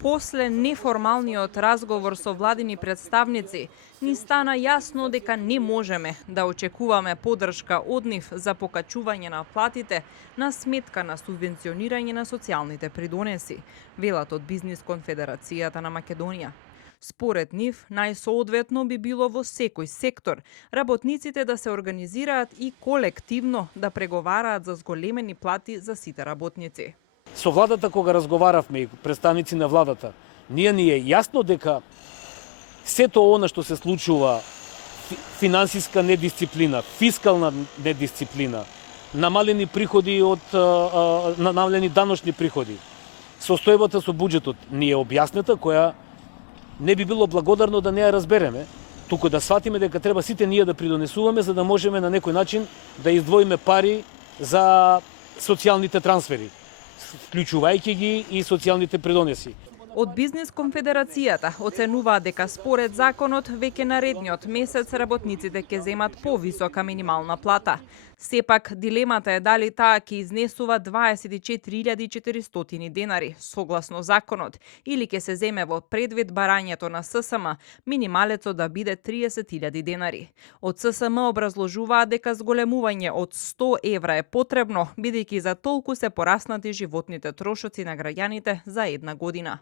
После неформалниот разговор со владини представници, ни стана јасно дека не можеме да очекуваме поддршка од нив за покачување на платите на сметка на субвенционирање на социјалните придонеси, велат од Бизнис конфедерацијата на Македонија. Според нив, најсоодветно би било во секој сектор работниците да се организираат и колективно да преговараат за зголемени плати за сите работници. Со владата кога разговаравме и представници на владата, ни е јасно дека сето она што се случува, финансиска недисциплина, фискална недисциплина, намалени приходи од намалени даночни приходи, состојбата со буџетот ни е објаснета, која не би било благодарно да не ја разбереме, туку да сватиме дека треба сите ние да придонесуваме за да можеме на некој начин да издвоиме пари за социјалните трансфери, вклучувајќи ги и социјалните придонеси. Од Бизнис конфедерацијата оценуваат дека според законот веќе наредниот месец работниците ќе земат повисока минимална плата. Сепак, дилемата е дали таа ќе изнесува 24.400 денари, согласно законот, или ќе се земе во предвид барањето на ССМ, минималецот да биде 30.000 денари. Од ССМ образложуваат дека зголемување од 100 евра е потребно, бидејќи за толку се пораснати животните трошоци на граѓаните за една година.